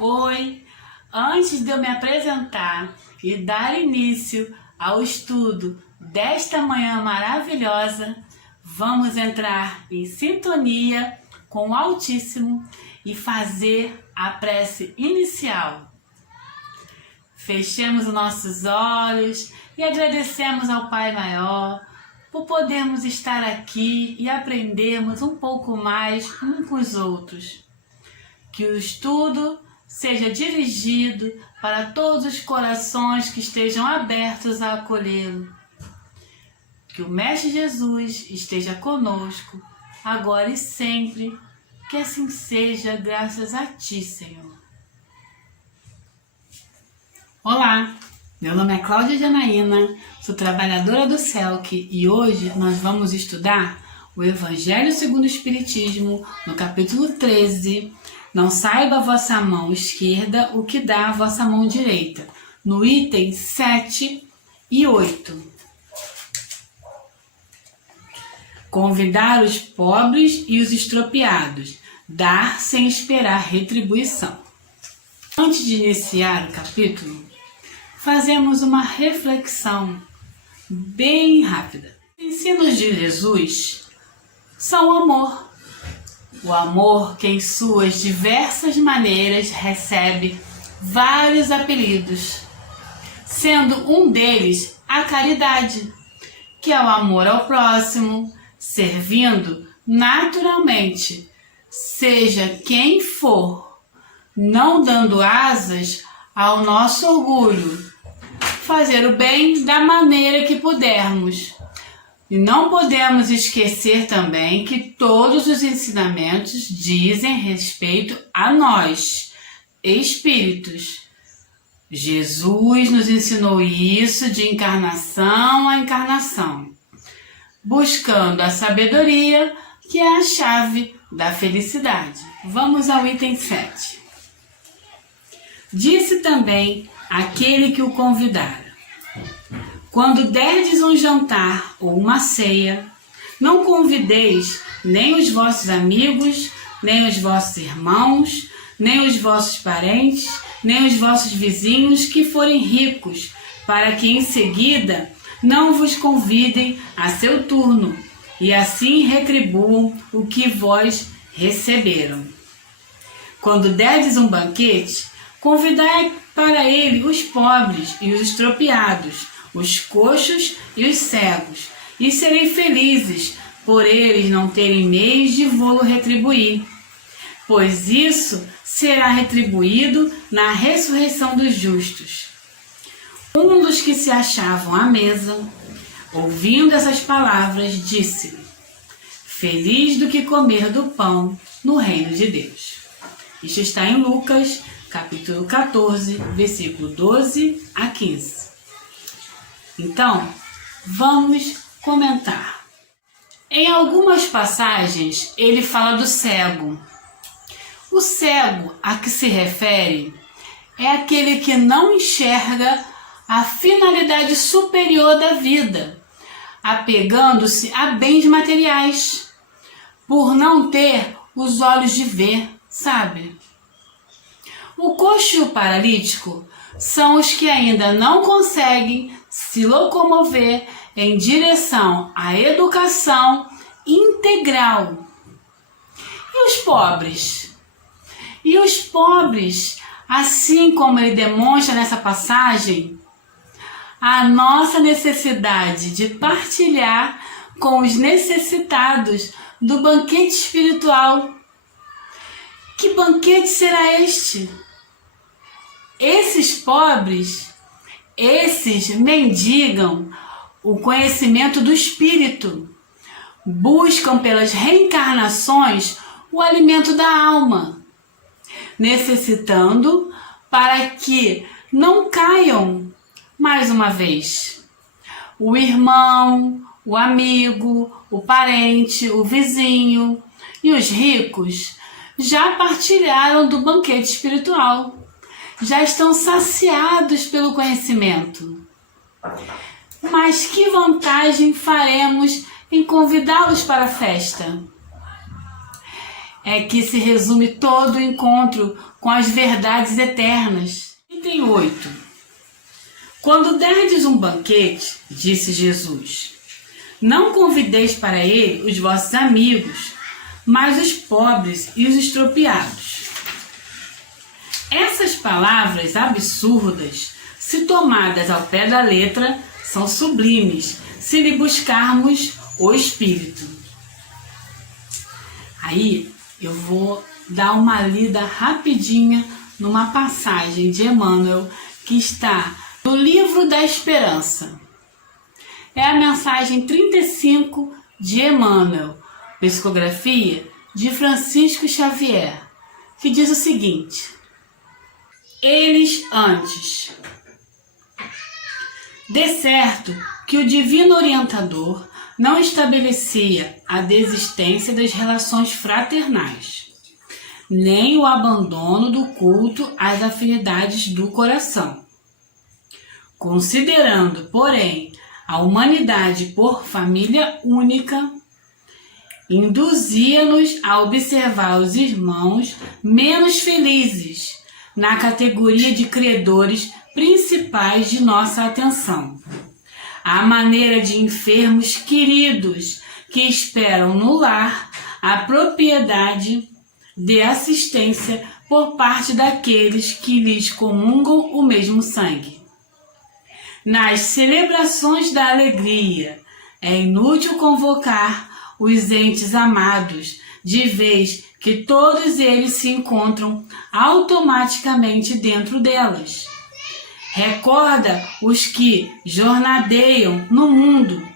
Oi! Antes de eu me apresentar e dar início ao estudo desta manhã maravilhosa, vamos entrar em sintonia com o Altíssimo e fazer a prece inicial. Fechemos os nossos olhos e agradecemos ao Pai Maior por podermos estar aqui e aprendermos um pouco mais uns com os outros. Que o estudo seja dirigido para todos os corações que estejam abertos a acolhê-lo. Que o Mestre Jesus esteja conosco, agora e sempre, que assim seja, graças a Ti, Senhor. Olá, meu nome é Cláudia Janaína, sou trabalhadora do CELC e hoje nós vamos estudar o Evangelho segundo o Espiritismo, no capítulo 13, Não saiba a vossa mão esquerda o que dá a vossa mão direita, no item 7 e 8. Convidar os pobres e os estropiados, dar sem esperar retribuição. Antes de iniciar o capítulo, fazemos uma reflexão bem rápida. Os ensinos de Jesus são o amor. O amor que em suas diversas maneiras recebe vários apelidos, sendo um deles a caridade, que é o amor ao próximo, servindo naturalmente, seja quem for, não dando asas ao nosso orgulho, fazer o bem da maneira que pudermos. E não podemos esquecer também que todos os ensinamentos dizem respeito a nós, espíritos. Jesus nos ensinou isso de encarnação a encarnação, buscando a sabedoria, que é a chave da felicidade. Vamos ao item 7. Disse também aquele que o convidara: quando derdes um jantar ou uma ceia, não convideis nem os vossos amigos, nem os vossos irmãos, nem os vossos parentes, nem os vossos vizinhos que forem ricos, para que em seguida não vos convidem a seu turno, e assim retribuam o que vós receberam. Quando derdes um banquete, convidai para ele os pobres e os estropiados, os coxos e os cegos, e serei felizes por eles não terem meios de vô-lo retribuir, pois isso será retribuído na ressurreição dos justos. Um dos que se achavam à mesa, ouvindo essas palavras, disse-lhe: feliz do que comer do pão no reino de Deus. Isto está em Lucas, capítulo 14, versículo 12 a 15. Então, vamos comentar. Em algumas passagens, ele fala do cego. O cego a que se refere é aquele que não enxerga a finalidade superior da vida, apegando-se a bens materiais, por não ter os olhos de ver, sabe? O coxo e o paralítico são os que ainda não conseguem se locomover em direção à educação integral. E os pobres? E os pobres, assim como ele demonstra nessa passagem, a nossa necessidade de partilhar com os necessitados do banquete espiritual. Que banquete será este? Esses pobres, esses mendigam o conhecimento do espírito, buscam pelas reencarnações o alimento da alma, necessitando para que não caiam mais uma vez. O irmão, o amigo, o parente, o vizinho e os ricos já partilharam do banquete espiritual, já estão saciados pelo conhecimento. Mas que vantagem faremos em convidá-los para a festa? é que se resume todo o encontro com as verdades eternas. Item 8. Quando derdes um banquete, disse Jesus, não convideis para ele os vossos amigos, mas os pobres e os estropiados. Essas palavras absurdas, se tomadas ao pé da letra, são sublimes, se lhe buscarmos o Espírito. Aí eu vou dar uma lida rapidinha numa passagem de Emmanuel que está no Livro da Esperança. É a mensagem 35 de Emmanuel, psicografia de Francisco Xavier, que diz o seguinte: eles antes. De certo que o divino orientador não estabelecia a desistência das relações fraternais, nem o abandono do culto às afinidades do coração. Considerando, porém, a humanidade por família única, induzia-nos a observar os irmãos menos felizes na categoria de credores principais de nossa atenção, à maneira de enfermos queridos que esperam no lar a propriedade de assistência por parte daqueles que lhes comungam o mesmo sangue. Nas celebrações da alegria, é inútil convocar os entes amados, de vez que todos eles se encontram automaticamente dentro delas. Recorda os que jornadeiam no mundo,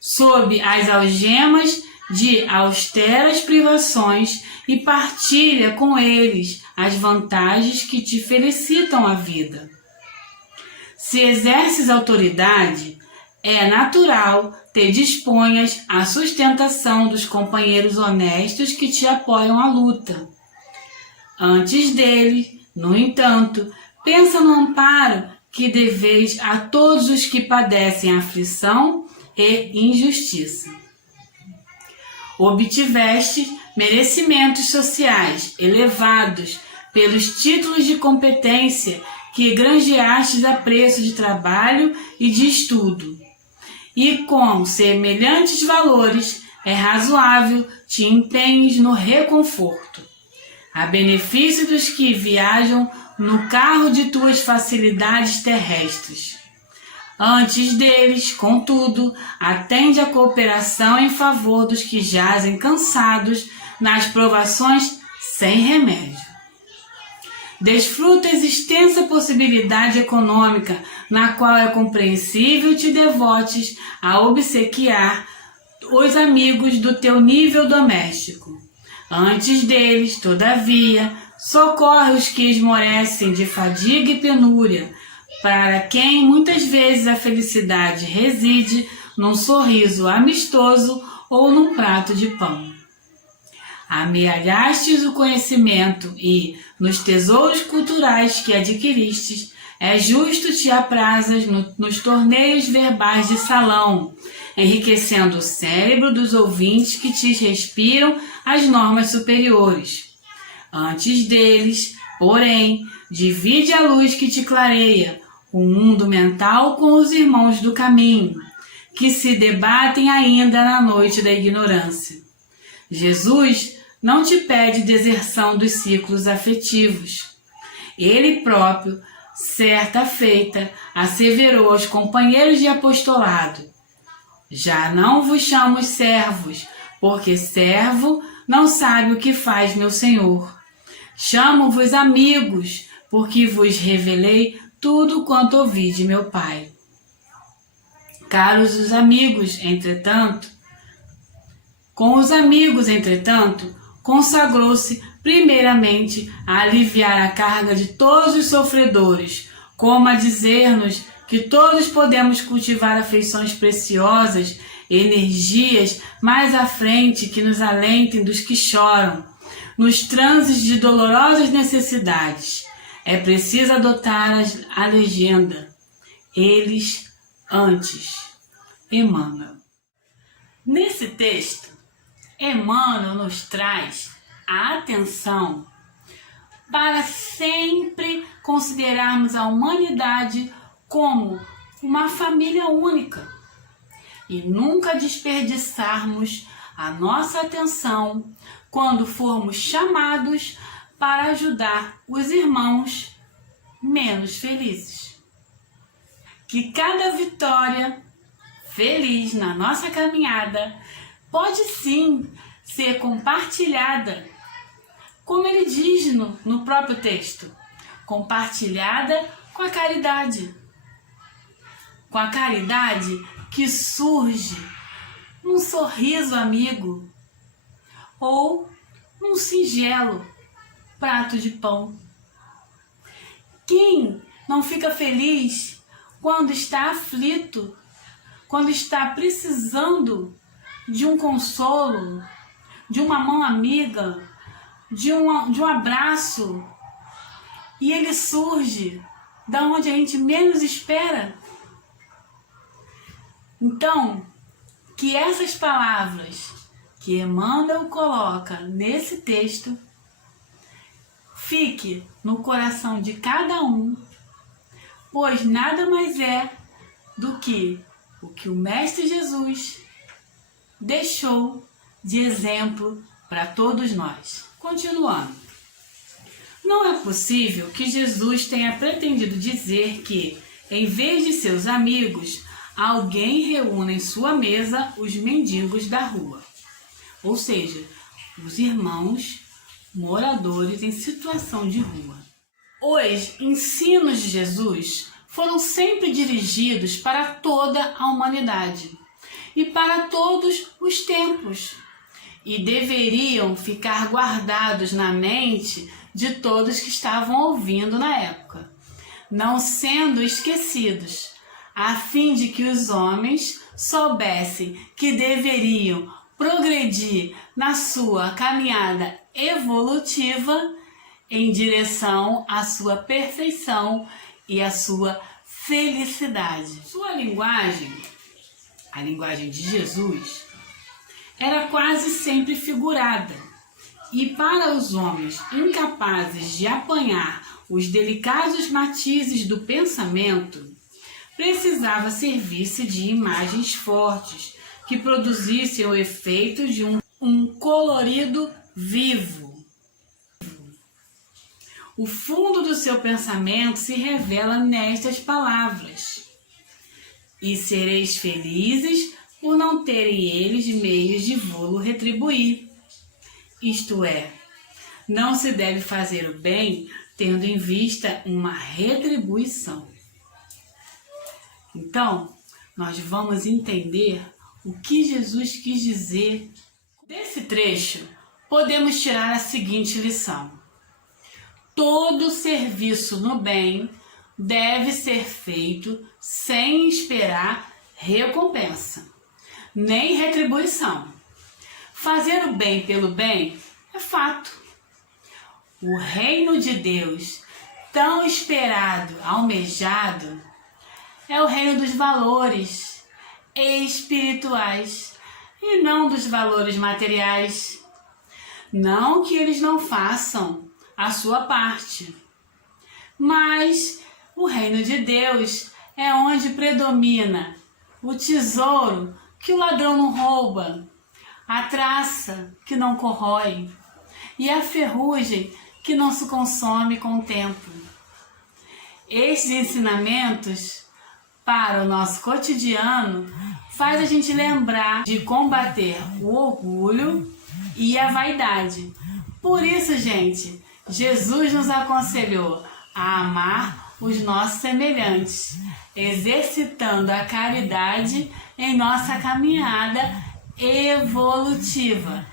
sob as algemas de austeras privações, e partilha com eles as vantagens que te felicitam a vida. Se exerces autoridade, é natural te disponhas à sustentação dos companheiros honestos que te apoiam à luta. Antes dele, no entanto, pensa no amparo que deveis a todos os que padecem aflição e injustiça. Obtiveste merecimentos sociais elevados pelos títulos de competência que granjeastes a preço de trabalho e de estudo. E com semelhantes valores é razoável te empenhes no reconforto, a benefício dos que viajam no carro de tuas facilidades terrestres. Antes deles, contudo, atende a cooperação em favor dos que jazem cansados nas provações sem remédio. Desfrutas extensa possibilidade econômica, na qual é compreensível te devotes a obsequiar os amigos do teu nível doméstico. Antes deles, todavia, socorre os que esmorecem de fadiga e penúria, para quem muitas vezes a felicidade reside num sorriso amistoso ou num prato de pão. Amealhastes o conhecimento e, nos tesouros culturais que adquiristes, é justo te aprazas nos torneios verbais de salão, enriquecendo o cérebro dos ouvintes que te respiram as normas superiores. Antes deles, porém, divide a luz que te clareia o mundo mental com os irmãos do caminho, que se debatem ainda na noite da ignorância. Jesus não te pede deserção dos ciclos afetivos. Ele próprio, certa feita, asseverou aos companheiros de apostolado: já não vos chamo servos, porque servo não sabe o que faz meu Senhor. Chamo-vos amigos, porque vos revelei tudo quanto ouvi de meu Pai. Caros os amigos, entretanto, com os amigos, entretanto, consagrou-se primeiramente a aliviar a carga de todos os sofredores, como a dizer-nos que todos podemos cultivar afeições preciosas, energias mais à frente que nos alentem dos que choram, nos transes de dolorosas necessidades. É preciso adotar a legenda: eles antes. Emmanuel. Nesse texto, Emmanuel nos traz a atenção para sempre considerarmos a humanidade como uma família única e nunca desperdiçarmos a nossa atenção quando formos chamados para ajudar os irmãos menos felizes. Que cada vitória feliz na nossa caminhada pode sim ser compartilhada, como ele diz no próprio texto, compartilhada com a caridade. Com a caridade que surge num sorriso amigo ou num singelo prato de pão. Quem não fica feliz quando está aflito, quando está precisando de um consolo, de uma mão amiga, de um abraço, e ele surge da onde a gente menos espera? Então, que essas palavras que Emmanuel coloca nesse texto fique no coração de cada um, pois nada mais é do que o que o Mestre Jesus deixou de exemplo para todos nós. Continuando. Não é possível que Jesus tenha pretendido dizer que, em vez de seus amigos, alguém reúna em sua mesa os mendigos da rua, ou seja, os irmãos moradores em situação de rua. Os ensinos de Jesus foram sempre dirigidos para toda a humanidade e para todos os tempos, e deveriam ficar guardados na mente de todos que estavam ouvindo na época, não sendo esquecidos, a fim de que os homens soubessem que deveriam progredir na sua caminhada evolutiva em direção à sua perfeição e à sua felicidade. Sua linguagem, a linguagem de Jesus, era quase sempre figurada, e para os homens incapazes de apanhar os delicados matizes do pensamento, precisava servir-se de imagens fortes que produzissem o efeito de um colorido vivo. O fundo do seu pensamento se revela nestas palavras: e sereis felizes por não terem eles meios de vô-lo retribuir. Isto é, não se deve fazer o bem tendo em vista uma retribuição. Então, nós vamos entender o que Jesus quis dizer. Desse trecho, podemos tirar a seguinte lição: todo serviço no bem deve ser feito sem esperar recompensa, nem retribuição. Fazer o bem pelo bem é fato. O reino de Deus, tão esperado, almejado, é o reino dos valores espirituais e não dos valores materiais. Não que eles não façam a sua parte, mas o reino de Deus é onde predomina o tesouro que o ladrão não rouba, a traça que não corrói e a ferrugem que não se consome com o tempo. Estes ensinamentos para o nosso cotidiano faz a gente lembrar de combater o orgulho e a vaidade. Por isso, gente, Jesus nos aconselhou a amar os nossos semelhantes, exercitando a caridade em nossa caminhada evolutiva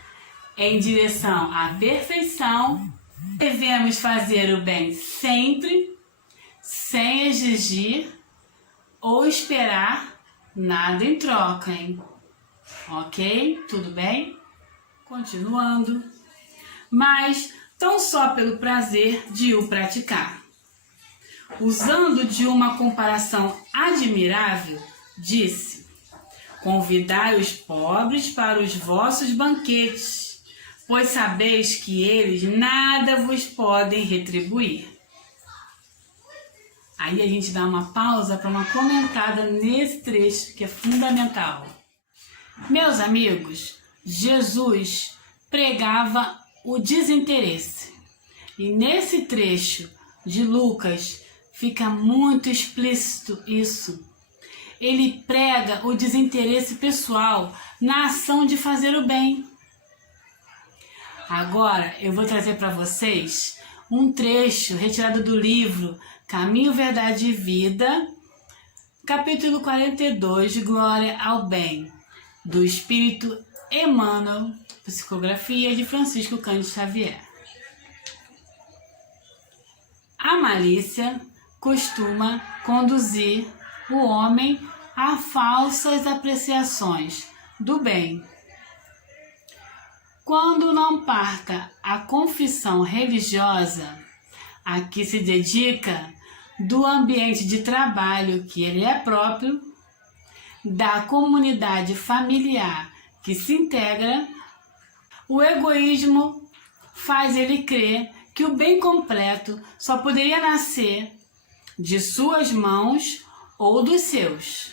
em direção à perfeição. Devemos fazer o bem sempre, sem exigir ou esperar nada em troca, hein? Ok? Tudo bem? Continuando. Mas tão só pelo prazer de o praticar. Usando de uma comparação admirável, disse: convidai os pobres para os vossos banquetes, pois sabeis que eles nada vos podem retribuir. Aí a gente dá uma pausa para uma comentada nesse trecho que é fundamental. Meus amigos, Jesus pregava o desinteresse. E nesse trecho de Lucas fica muito explícito isso. Ele prega o desinteresse pessoal na ação de fazer o bem. Agora eu vou trazer para vocês um trecho retirado do livro Caminho, Verdade e Vida, capítulo 42, Glória ao Bem, do Espírito Emmanuel, psicografia de Francisco Cândido Xavier. A malícia costuma conduzir o homem a falsas apreciações do bem. Quando não parta a confissão religiosa a que se dedica, do ambiente de trabalho que ele é próprio, da comunidade familiar que se integra, o egoísmo faz ele crer que o bem completo só poderia nascer de suas mãos ou dos seus.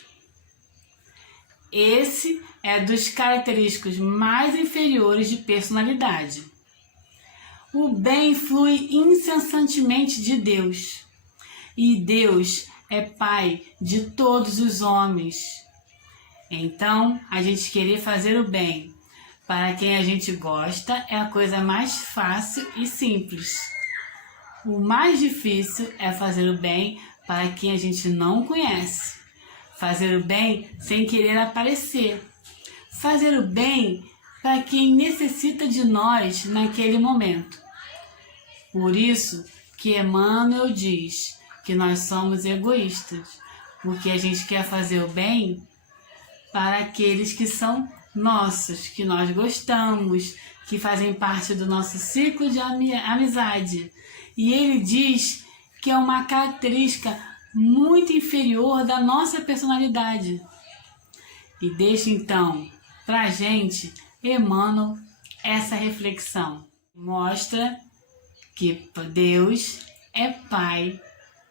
Esse é dos característicos mais inferiores de personalidade. O bem flui incessantemente de Deus, e Deus é Pai de todos os homens. Então, a gente querer fazer o bem para quem a gente gosta é a coisa mais fácil e simples. O mais difícil é fazer o bem para quem a gente não conhece. Fazer o bem sem querer aparecer. Fazer o bem para quem necessita de nós naquele momento. Por isso que Emmanuel diz que nós somos egoístas, porque a gente quer fazer o bem para aqueles que são nossos, que nós gostamos, que fazem parte do nosso ciclo de amizade. E ele diz que é uma característica muito inferior da nossa personalidade. E deixa então para a gente, Emmanuel, essa reflexão. Mostra que Deus é Pai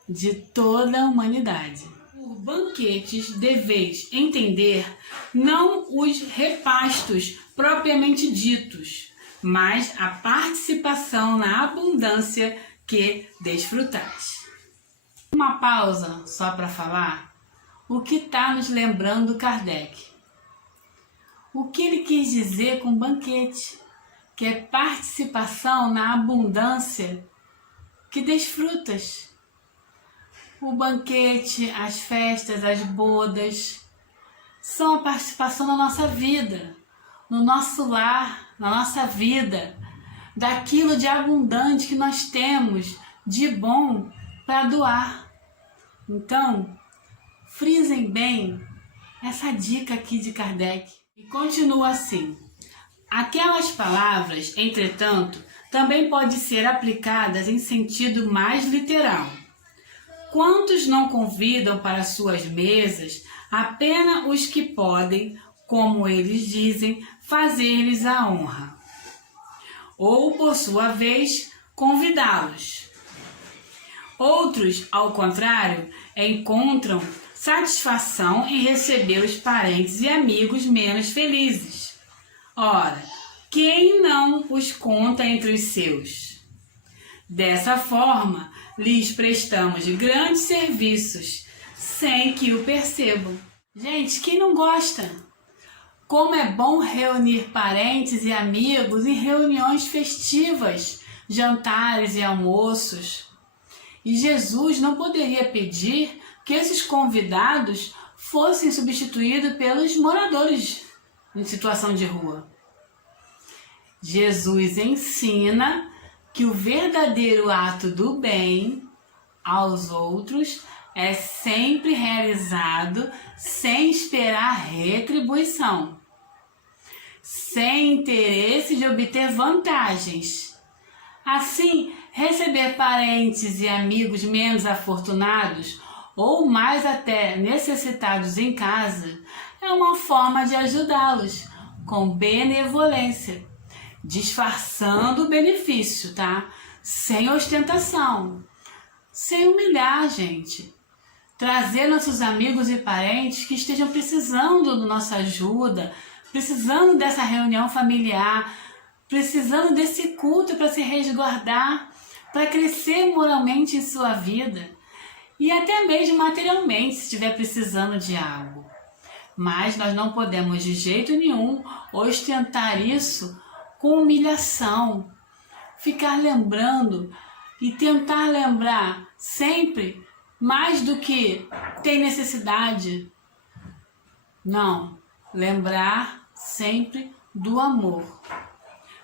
de toda a humanidade. Por banquetes deveis entender não os repastos propriamente ditos, mas a participação na abundância que desfrutais. Uma pausa só para falar o que está nos lembrando Kardec. O que ele quis dizer com banquete, que é participação na abundância que desfrutas. O banquete, as festas, as bodas, são a participação na nossa vida, no nosso lar, na nossa vida, daquilo de abundante que nós temos, de bom, para doar. Então, frisem bem essa dica aqui de Kardec. E continua assim. Aquelas palavras, entretanto, também podem ser aplicadas em sentido mais literal. Quantos não convidam para suas mesas apenas os que podem, como eles dizem, fazer-lhes a honra? Ou, por sua vez, convidá-los. Outros, ao contrário, encontram satisfação em receber os parentes e amigos menos felizes. Ora, quem não os conta entre os seus? Dessa forma, lhes prestamos grandes serviços, sem que o percebam. Gente, quem não gosta? Como é bom reunir parentes e amigos em reuniões festivas, jantares e almoços. E Jesus não poderia pedir que esses convidados fossem substituídos pelos moradores em situação de rua. Jesus ensina que o verdadeiro ato do bem aos outros é sempre realizado sem esperar retribuição, sem interesse de obter vantagens. Assim, receber parentes e amigos menos afortunados ou mais até necessitados em casa é uma forma de ajudá-los com benevolência, disfarçando o benefício, tá? Sem ostentação, sem humilhar, gente. Trazer nossos amigos e parentes que estejam precisando da nossa ajuda, precisando dessa reunião familiar, precisando desse culto para se resguardar, para crescer moralmente em sua vida e até mesmo materialmente, se estiver precisando de algo. Mas nós não podemos de jeito nenhum ostentar isso com humilhação, ficar lembrando e tentar lembrar sempre mais do que tem necessidade. Não, lembrar sempre do amor.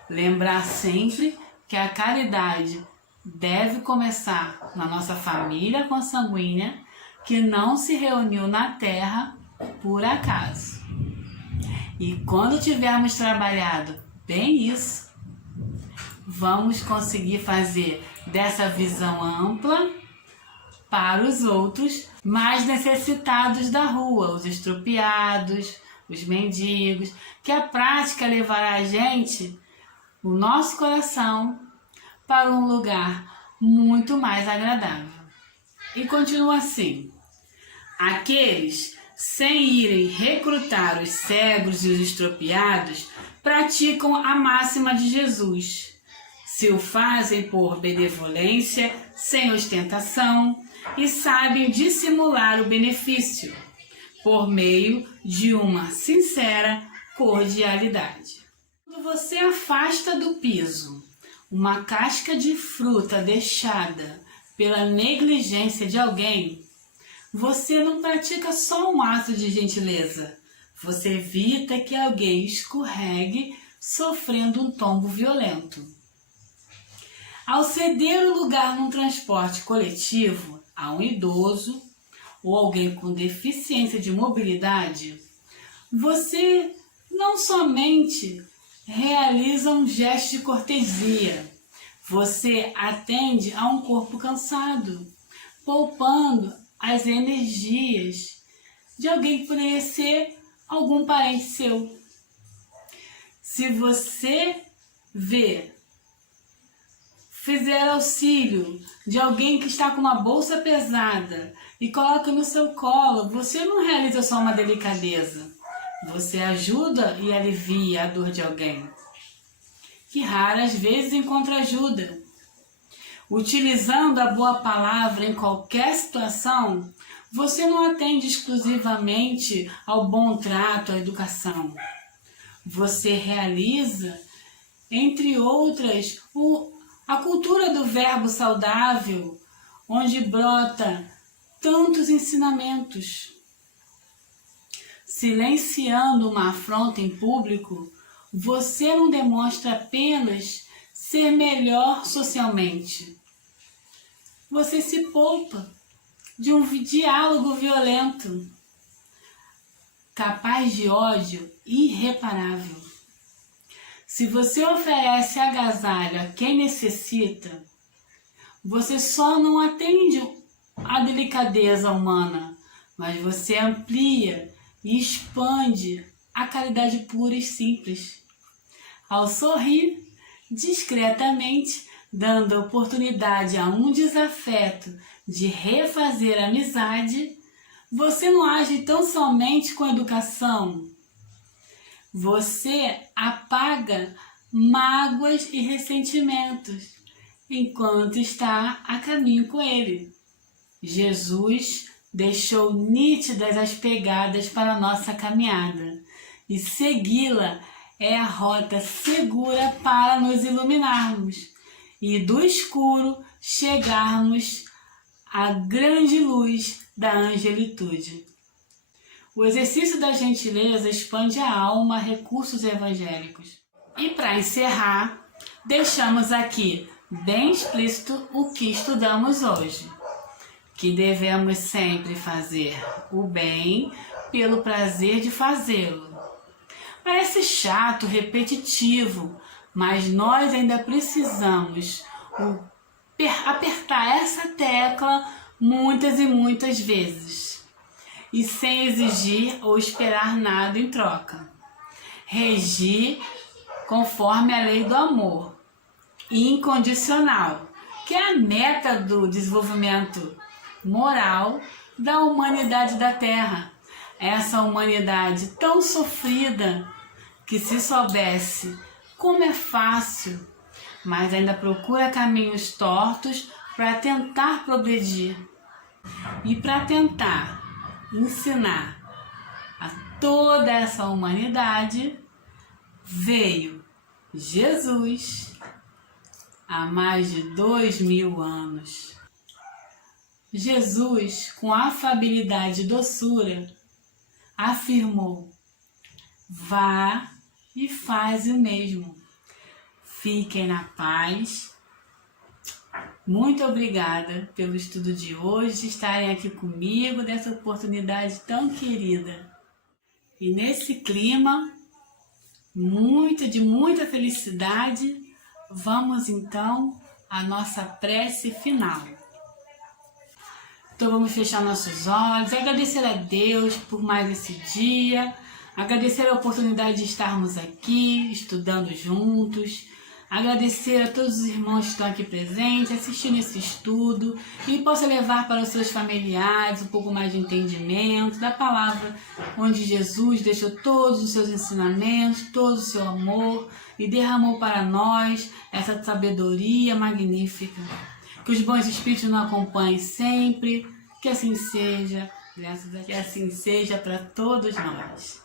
Lembrar sempre que a caridade deve começar na nossa família consanguínea, que não se reuniu na terra por acaso. E quando tivermos trabalhado bem isso, vamos conseguir fazer dessa visão ampla para os outros mais necessitados da rua, os estropiados, os mendigos, que a prática levará a gente, o nosso coração, para um lugar muito mais agradável. E continua assim: aqueles, sem irem recrutar os cegos e os estropiados, praticam a máxima de Jesus. Se o fazem por benevolência, sem ostentação, e sabem dissimular o benefício, por meio de uma sincera cordialidade. Quando você afasta do piso uma casca de fruta deixada pela negligência de alguém, você não pratica só um ato de gentileza, você evita que alguém escorregue sofrendo um tombo violento. Ao ceder o lugar num transporte coletivo a um idoso ou alguém com deficiência de mobilidade, você não somente realiza um gesto de cortesia, você atende a um corpo cansado, poupando as energias de alguém que poderia ser algum parente seu. Se você fizer auxílio de alguém que está com uma bolsa pesada e coloca no seu colo, você não realiza só uma delicadeza, você ajuda e alivia a dor de alguém que raras vezes encontra ajuda. Utilizando a boa palavra em qualquer situação, você não atende exclusivamente ao bom trato, à educação. Você realiza, entre outras, a cultura do verbo saudável, onde brota tantos ensinamentos. Silenciando uma afronta em público, você não demonstra apenas ser melhor socialmente. Você se poupa de um diálogo violento, capaz de ódio irreparável. Se você oferece agasalho a quem necessita, você só não atende a delicadeza humana, mas você amplia e expande a caridade pura e simples. Ao sorrir discretamente, dando oportunidade a um desafeto de refazer a amizade, você não age tão somente com educação. Você apaga mágoas e ressentimentos enquanto está a caminho com ele. Jesus deixou nítidas as pegadas para a nossa caminhada, e segui-la é a rota segura para nos iluminarmos e do escuro chegarmos à grande luz da angelitude. O exercício da gentileza expande a alma a recursos evangélicos. E para encerrar, deixamos aqui bem explícito o que estudamos hoje, que devemos sempre fazer o bem pelo prazer de fazê-lo. Parece chato, repetitivo, mas nós ainda precisamos apertar essa tecla muitas e muitas vezes, e sem exigir ou esperar nada em troca. Regir conforme a lei do amor incondicional, que é a meta do desenvolvimento moral da humanidade da Terra. Essa humanidade tão sofrida que, se soubesse como é fácil, mas ainda procura caminhos tortos para tentar progredir e para tentar ensinar a toda essa humanidade, veio Jesus há mais de 2000 anos. Jesus, com afabilidade e doçura, afirmou: vá e faz o mesmo. Fiquem na paz. Muito obrigada pelo estudo de hoje, de estarem aqui comigo, dessa oportunidade tão querida. E nesse clima de muita felicidade, vamos então à nossa prece final. Então vamos fechar nossos olhos, agradecer a Deus por mais esse dia, agradecer a oportunidade de estarmos aqui, estudando juntos, agradecer a todos os irmãos que estão aqui presentes, assistindo esse estudo, e possa levar para os seus familiares um pouco mais de entendimento da palavra, onde Jesus deixou todos os seus ensinamentos, todo o seu amor, e derramou para nós essa sabedoria magnífica. Que os bons espíritos nos acompanhem sempre, que assim seja, graças a Deus, que assim seja para todos nós.